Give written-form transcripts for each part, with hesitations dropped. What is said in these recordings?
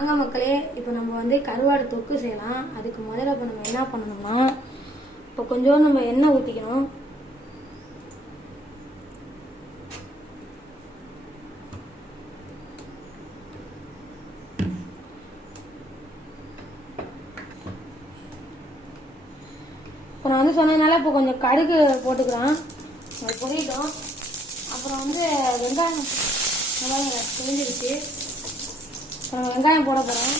வாங்க மக்களே, இப்போ நம்ம வந்து கருவாடு தொக்கு செய்யலாம். அதுக்கு முதல்ல இப்போ நம்ம என்ன பண்ணணும்னா, இப்போ கொஞ்சம் நம்ம எண்ணெய் ஊற்றிக்கணும். இப்போ நான் வந்து சொன்னதுனால இப்போ கொஞ்சம் கடுகு போட்டுக்கிறேன், அது பொரியட்டும். அப்புறம் வந்து வெங்காயம் தெரிஞ்சிருச்சு. அப்புறம் வெங்காயம் போட போகிறேன்.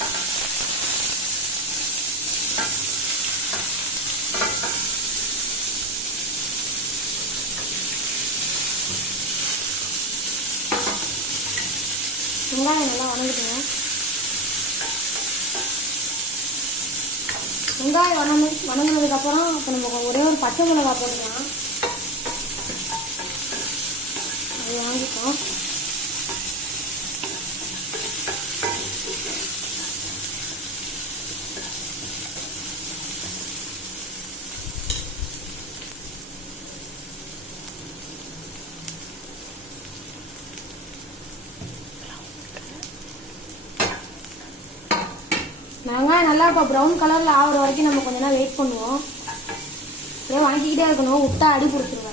வெங்காயம் நல்லா வணங்கிட்டுங்க. வெங்காயம் வணங்கினதுக்கப்புறம் இப்போ நம்ம ஒரே ஒரு பச்சை மிளகா போட்டுக்கலாம். அது வாங்கிப்போம். வெங்காயம் நல்லா இப்போ ப்ரௌன் கலரில் ஆகிற வரைக்கும் நம்ம கொஞ்ச நேரம் வெயிட் பண்ணுவோம். அப்படியே வணக்கிக்கிட்டே இருக்கணும், விட்டா அடி பிடிச்சிருவேன்.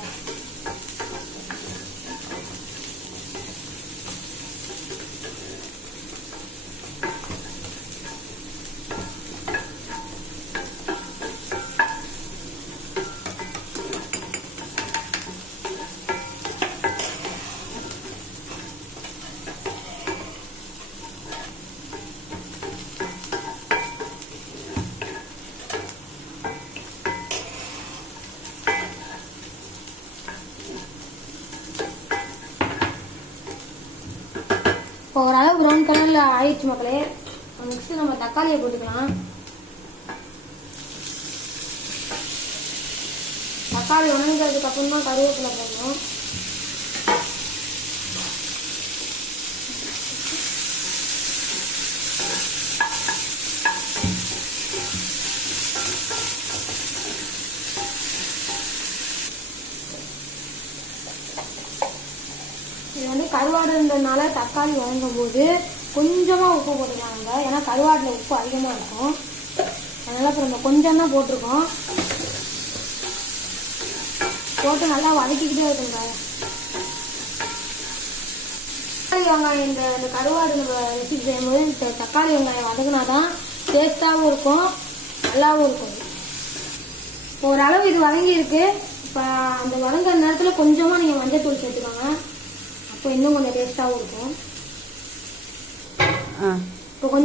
இப்போ ஓரளவு ப்ரௌன் கலரில் ஆயிடுச்சு மக்களே. நெக்ஸ்ட்டு நம்ம தக்காளியை போட்டுக்கலாம். தக்காளி உணர்ந்ததுக்கு அப்புறமா கருவேப்பிலை போடணும். இது வந்து கருவாடுன்றதுனால தக்காளி வதங்கும் போது கொஞ்சமாக உப்பு போட்டுக்கலாங்க. ஏன்னா கருவாட்டில் உப்பு அதிகமாக இருக்கும், அதனால் இப்போ நம்ம கொஞ்சம் தான் போட்டிருக்கோம். போட்டு நல்லா வதக்கிக்கிட்டே இருக்குங்க. தக்காளி வெங்காயம் இந்த கருவாடு நம்ம ரெசிபி செய்யும்போது தக்காளி வெங்காயம் வதங்கினா தான் டேஸ்ட்டாகவும் இருக்கும், நல்லாவும் இருக்கும். இப்போ ஓரளவு இது வதங்கி இருக்கு. இப்போ அந்த வதங்குற நேரத்தில் கொஞ்சமாக நீங்கள் மஞ்சள் தூள் சேர்த்துக்கோங்க, அப்போ இன்னும் கொஞ்சம் டேஸ்ட்டாகவும் இருக்கும்.